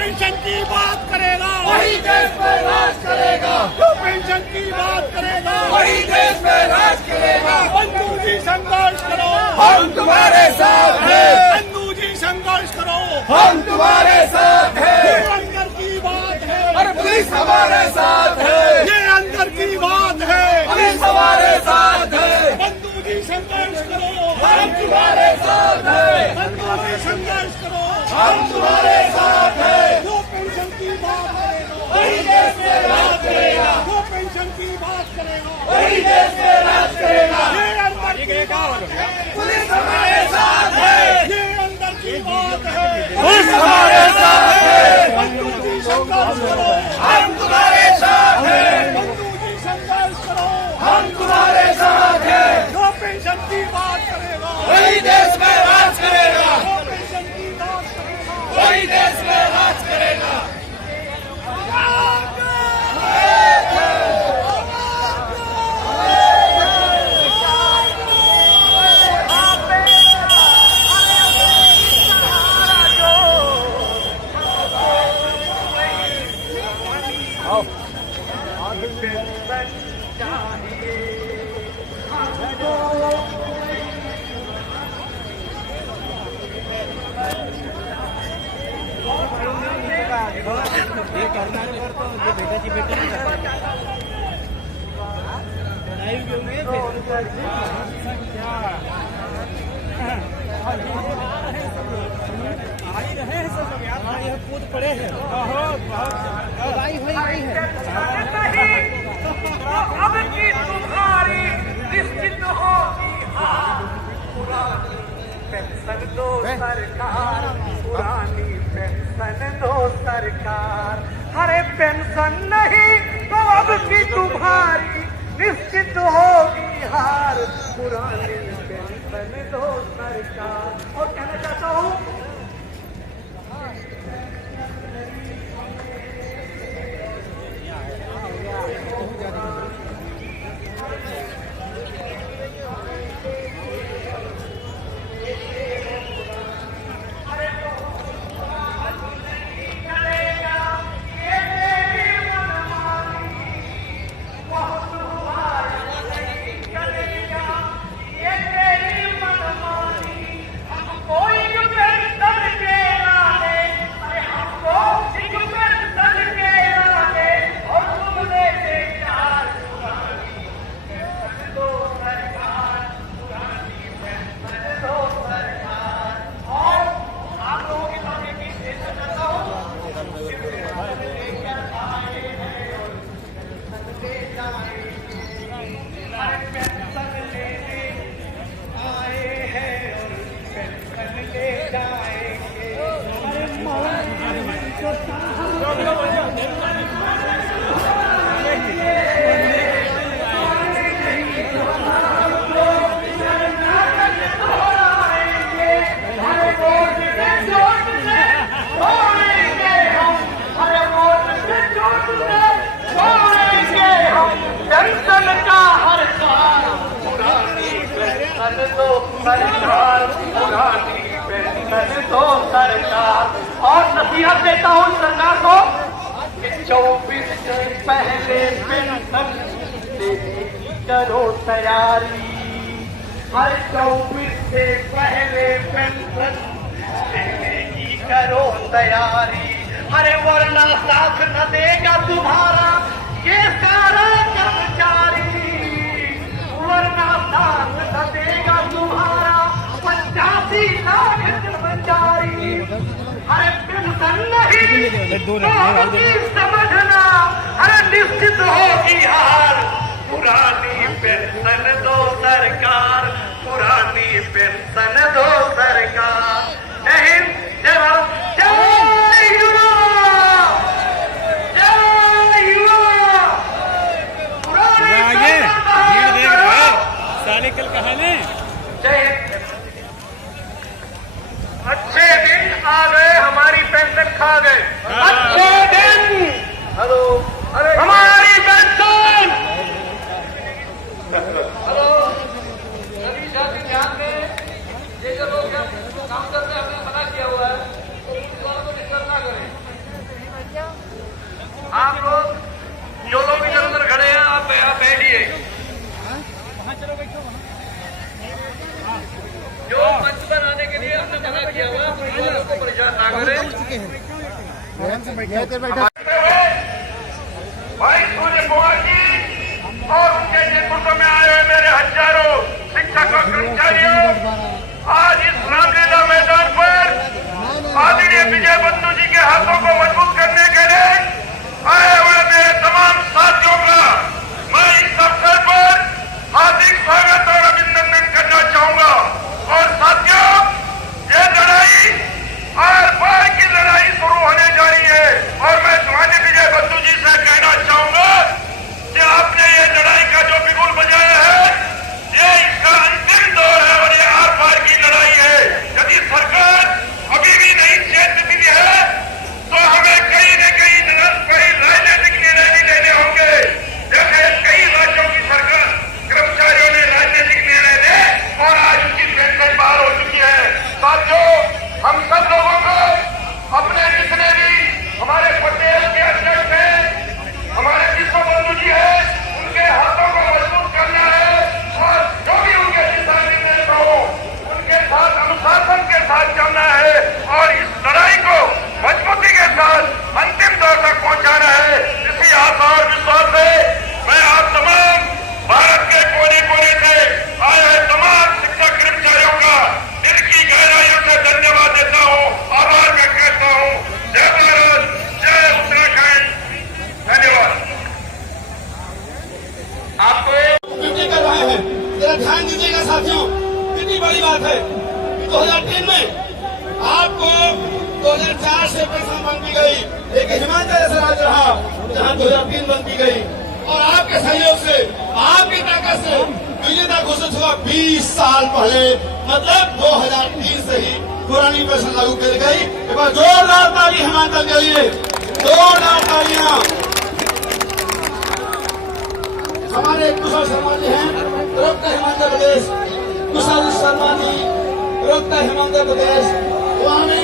Pension की बात करेगा वही देश में राज करेगा। जो पेंशन की बात करेगा वही देश में राज करेगा। बंधु जी संघर्ष करो, हम तुम्हारे साथ हैं। बंधु जी संघर्ष करो, हम तुम्हारे साथ हैं। ये अंदर की बात है और पुलिस हमारे साथ है। ये अंदर की बात है, पुलिस हमारे साथ है। बंधु जी संघर्ष करो, हम तुम्हारे साथ है। बंधु जी संघर्ष करो, हम तुम्हारे साथ है। जो पेंशन की बात करेगा वही देश में राज करेगा। जो पेंशन की बात करेगा वही देश में राज करेगा। ये अंदर की बात है, पुलिस हमारे साथ है। ये अंदर की बात है, पुलिस हमारे साथ है। बंधु जी संघर्ष करो, हम तुम्हारे साथ है। बंधु जी संघर्ष करो, हम तुम्हारे साथ है। जो पेंशन की बात करेगा वही देश में राज करेगा। जो पेंशन की बात करेगा वही देश में राज करेगा। कूद पड़े हैं अब की तुम्हारी निश्चित होगी हार। पेंशन दो सरकार, पुरानी पेंशन दो सरकार। अरे पेंशन नहीं तो अब की तुम्हारी निश्चित होगी हार। पुरानी पेंशन दो सरकार। और कहना चाहता हूँ कोई पेंशन सरकार, पुरानी पेंशन दो सरकार। और नसीहत देता हूँ सरकार को कि 24 से पहले पेंशन देने की करो तैयारी। हर 24 से पहले पेंशन देने की करो तैयारी। अरे वरना साथ न देगा तुम्हारा ये सारा कर्मचारी, वरना साथ न देगा तुम्हारा 85 लाख कर्मचारी। अरे पेंशन नहीं तो होगी समझना, अरे निश्चित होगी हार। पुरानी पेंशन दो सरकार, पुरानी पेंशन दो सरकार। जय हिंद, जय भारत, जय युवा, जय युवा। पुरानी साले कल कहा ने जय हिंद। अच्छे दिन आ गए, हमारी पेंशन खा गए। अच्छे दिन, हेलो, अरे हमारी पेंशन, हेलो। सभी साथी ध्यान दें, ये जो लोग काम कर रहे हैं हमने मना किया हुआ है, तो पुलिस वालों को डिस्टर्ब ना करें। आप लोग जो लोग इधर उधर खड़े हैं आप बैठिए। जो मंच पर आने के लिए हमने मना किया हुआ है, पुलिस वालों को परेशान ना करें। भाई सूर्य कुमार जी और उनके नेतृत्व में आए हुए मेरे हजारों शिक्षक और कर्मचारियों, आज इस रामलीला मैदान पर आदरणीय विजय बंधु जी के हाथों को मजबूत करने के लिए आए हुए मेरे तमाम साथियों का मैं इस अवसर पर हार्दिक स्वागत और अभिनंदन करना चाहूंगा। और साथियों, ये लड़ाई आर पार की लड़ाई शुरू होने जा रही है और मैं तुम्हारे विजय बंधु जी से कहना चाहूंगा कि आपने ये लड़ाई का जो बिगुल बजाया है, ये इसका अंतिम दौर है और ये आर पार की लड़ाई है। यदि सरकार अभी भी नहीं चेत दी है तो हमें कहीं न कहीं राजनीतिक निर्णय भी लेने होंगे। जैसे कई राज्यों की सरकार कर्मचारियों ने राजनीतिक निर्णय ले और आज उनकी पेंशन बाहर हो चुकी है। साथियों, हम सब लोगों को अपने जितने भी हमारे पटेल के अध्यक्ष हैं, हमारे विश्व बंधु जी हैं, उनके हाथों को मजबूत करना है और जो भी उनके दिशा निर्देश हो उनके साथ अनुशासन के साथ चलना है और इस लड़ाई को मजबूती के साथ अंतिम दौर तक पहुंचाना है। इसी आशा और विश्वास से मैं आप तमाम भारत के कोने कोने से आए हुए तमाम शिक्षक कर्मचारियों का दिल की गहराइयों से धन्यवाद देता हूँ, आभार व्यक्त करता हूँ। जय भारत, जय उत्तराखंड, धन्यवाद। आपको ड्यूटी कर रहे हैं, जरा ध्यान दीजिएगा साथियों, कितनी बड़ी बात है। 2003 में आपको 2004 से पेंशन बंद की गई, एक हिमाचल ऐसा राज्य रहा जहाँ 2003 बंद की गई और आपके सहयोग से, आपकी ताकत से विजेता घोषित हुआ 20 साल पहले, मतलब 2003 से ही पुरानी पेंशन लागू कर गई। एक बार जोरदार ताली हिमाचल के लिए, जोरदार तालियां। हमारे कुशल शर्मा जी हैं, प्रवक्ता हिमाचल प्रदेश, कुशल शर्मा जी प्रवक्ता हिमाचल प्रदेश, उन्होंने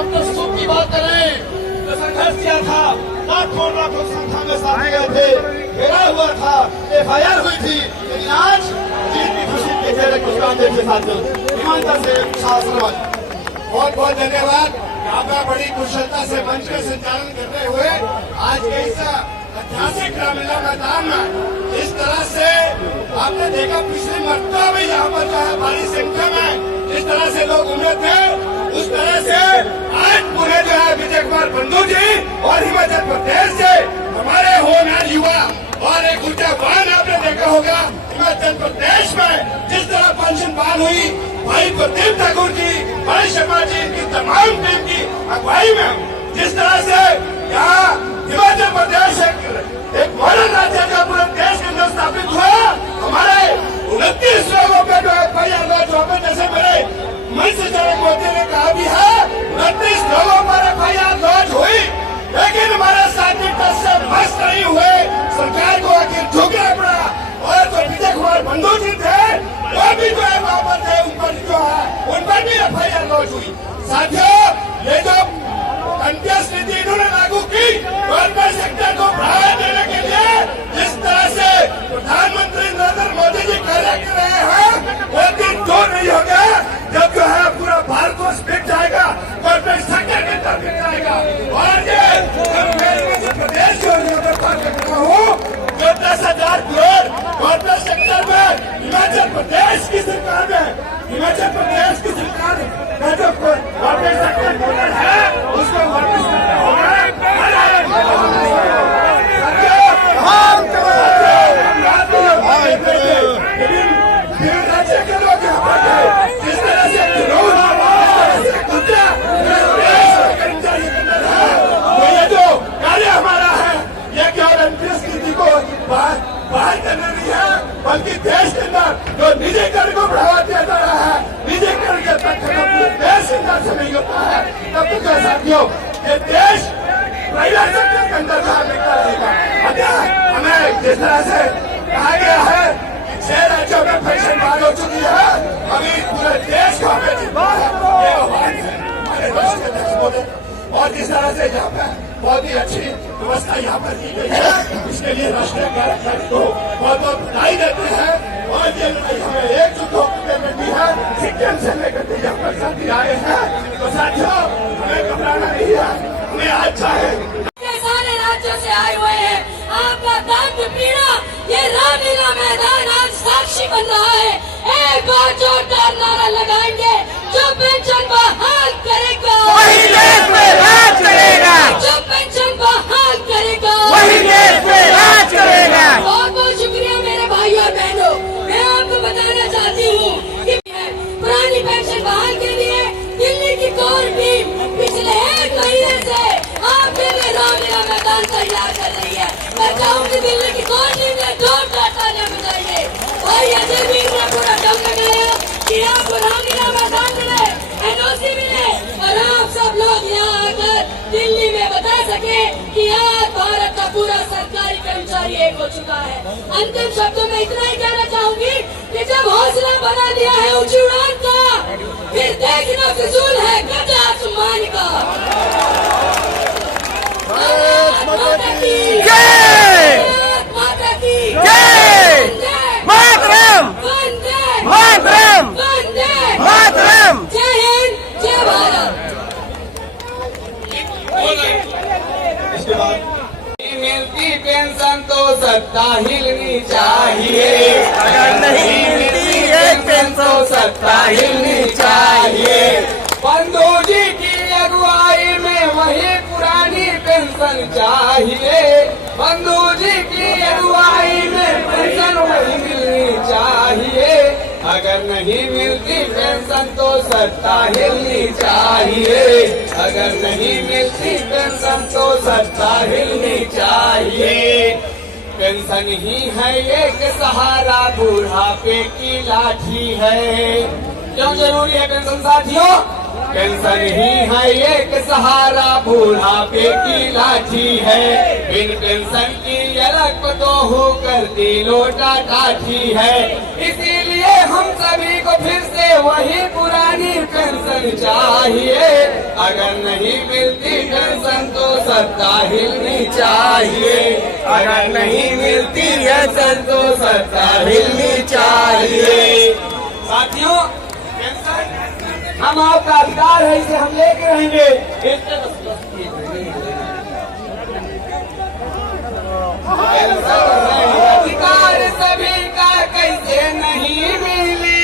अपने सुख की बात करें तो संघर्ष किया था, लाखों संख्या में साथी गए थे, घेरा हुआ था, FIR हुई थी, लेकिन आज जीत की खुशी के चेहरे मुस्कुरान देखिए साथियों। हिमाचल से कुशल शर्मा, बहुत बहुत धन्यवाद। आपका बड़ी कुशलता से मंच का संचालन करते हुए आज के इस ऐतिहासिक रामलीला मैदान में इस तरह से आपने देखा, पिछले मरतबा भी यहाँ पर जो है भारी संख्या में जिस तरह से लोग उमड़े थे, उस तरह से आज पूरे जो है विजय कुमार बंधु जी और हिमाचल प्रदेश से हमारे होनहार युवा और एक ऊर्जावान आपने देखा होगा हिमाचल प्रदेश में जिस तरह पेंशन बहाल हुई, भाई प्रदीप ठाकुर जी, भाई शर्मा जी, इनकी तमाम टीम की अगुवाई में जिस तरह से यहाँ हिमाचल प्रदेश एक मॉडल राज्य का पूरे देश के अंदर स्थापित हुआ। हमारे 29 लोगों पे जो FIR जैसे मेरे मंच से चले मोदी ने कहा भी है, 29 लोगों पर FIR लॉन्च हुई, लेकिन हमारे साथी टस से मस्त नहीं हुए, सरकार को आखिर झुकना पड़ा और जो विजय कुमार बंधु जी थे वो भी जो है वहां पर थे, उन पर जो लॉन्च हुई। साथियों, ये जो कंटेस्ट नीति इन्होंने लागू की गवर्नमेंट सेक्टर को बढ़ावा देने के लिए, जिस तरह से प्रधानमंत्री नरेंद्र मोदी जी कार्य कर रहे हैं, वो दिन दूर नहीं हो गया जब जो है पूरा भारत वर्ष बिक जाएगा, गवर्नमेंट सेक्टर के अंदर बिक जाएगा। और ये मध्य प्रदेश की बात कर रहा हूँ, 10,000 करोड़ गवर्नमेंट सेक्टर में हिमाचल प्रदेश की सरकार में, हिमाचल प्रदेश की सरकार का जो गवर्नमेंट सेक्टर बोनर है उसको वापस करना होगा। राज्य के लोग यहाँ पर जिस तरह से कर्मचारी के अंदर है, तो ये जो कार्य हमारा है, ये केवल एनपीएस नीति को बाहर करना नहीं है, बल्कि देश के अंदर जो निजीकरण को बढ़ावा दिया जा रहा है, निजीकरण के तक पूरे देश के अंदर से नहीं होता है, तब तक साथियों ये देश प्राइवेट सेक्टर के अंदर बाहर निकल जाएगा। हमें जिस तरह से कहा गया है 6 राज्यों में पेंशन बहाल हो चुकी है, अभी पूरे देश को हमें जितना है ये आह्वान है हमारे राष्ट्रीय अध्यक्ष बोले। और जिस तरह से यहाँ पे बहुत ही अच्छी व्यवस्था यहाँ पर की गई है, इसके लिए राष्ट्रीय कार्यकारिणी को बहुत बहुत बधाई देते हैं। और ये लड़ाई हमें एकजुट होकर करनी है, सिक्किम से लेकर के यहाँ पर साथी आए हैं, तो साथियों हमें घबराना नहीं है, हमें आज चाहे सारे राज्यों से आए हुए हैं, आपका दर्द पीड़ा ये रामलीला मैदान आज साक्षी बन रहा है। एक बार जोरदार नारा लगाएंगे, जो पेंशन बहाल करेगा वही देश में राज करेगा, जो पेंशन बहाल करेगा वही देश में राज करेगा। बहुत बहुत शुक्रिया मेरे भाइयों और बहनों। मैं आपको बताना चाहती हूँ कि पुरानी पेंशन बहाल के लिए दिल्ली की कोर टीम पिछले 1 महीने से आपके लिए रामलीला मैदान तैयार कर रही है। मैं चाहूंगी दिल्ली की कोर टीम ने जोरदार तालियां बजाइए। भाई अजय वीर ने पूरा दम लगाया कि आपको रामलीला मैदान मिले, एनओसी मिले और आप सब लोग यहाँ आकर दिल्ली में बता सके कि आज भारत का पूरा सरकारी कर्मचारी एक हो चुका है। अंतिम शब्दों में इतना ही कहना चाहूंगी कि जब हौसला बना दिया है ऊंची उड़ान का, फिर देखना फिजूल है गजा आसमान का। माता की जय, माता की जय, मातरम, वंदे मातरम, वंदे मातरम। जय हिंद, जय भारत। मिलती पेंशन तो सत्ता हिलनी चाहिए, अगर नहीं मिलती है पेंशन तो सत्ता हिलनी चाहिए। बंधु जी की अगुवाई में वही पुरानी पेंशन चाहिए, बंधु जी की अगुवाई में पेंशन वही मिलनी चाहिए। अगर नहीं मिलती पेंशन तो सत्ता हिलनी चाहिए, अगर नहीं मिलती पेंशन तो सत्ता हिलनी चाहिए। पेंशन ही है एक सहारा, बुढ़ापे की लाठी है। क्यों जरूरी है पेंशन साथियों? पेंशन ही है एक सहारा, बुढ़ापे की लाठी है। बिन पेंशन की अलग तो होकर दिलोटा काठी है। इसीलिए हम सभी को फिर से वही पुरानी पेंशन चाहिए। अगर नहीं मिलती पेंशन तो सत्ता हिलनी चाहिए, अगर नहीं मिलती पेंशन तो सत्ता हिलनी चाहिए। साथियों, पेंशन हम आपका अधिकार है, इसे हम लेके रहेंगे। अधिकार सभी का कैसे नहीं मिली,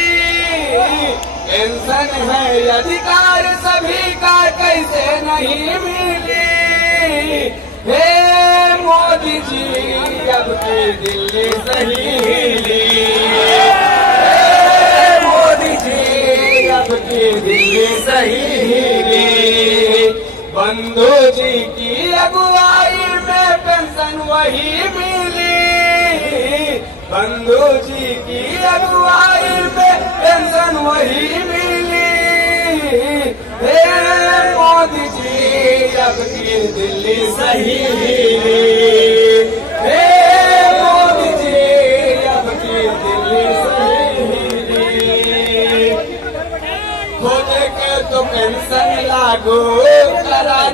पेंशन है अधिकार सभी का कैसे नहीं मिली। हे मोदी जी अब की दिल्ली सही हिली, मोदी जी अब की दिल्ली सही हिली। बंधु जी की अगुवाई में पेंशन वही मिली, बंधु जी की अगुवाई में पेंशन वही मिली। हे मोदी जी अब की दिल्ली सही हिली, हे मोदी जी अब की दिल्ली सही हिली। खुद के तो पेंशन लागू करा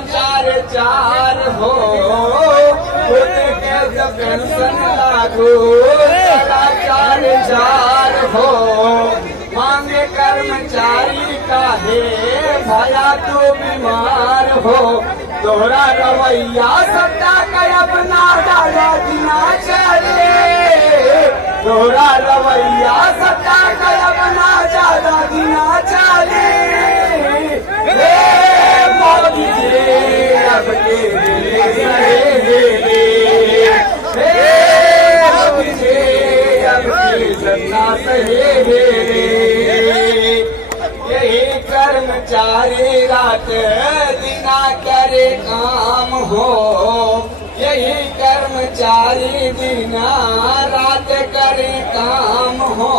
4 हो, खुद के तो पेंशन लागू करा 4 हो, मांगे कर्मचारी का है भया तो बीमार हो, तोहरा रवैया सत्ता का अपना डाला दिना चले, तोहरा रवैया सत्ता का अपना ज्यादा दिना चले, हे मोदी जी अब के हे मोदी जी अब की सत्ता सहे यही कर्मचारी रात दिना करे काम हो, यही कर्मचारी दिना रात करे काम हो,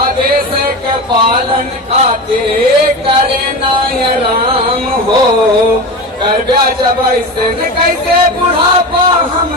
आदेश के पालन खाते करे नायराम हो, कर जब ऐसे कैसे बुढ़ापा हम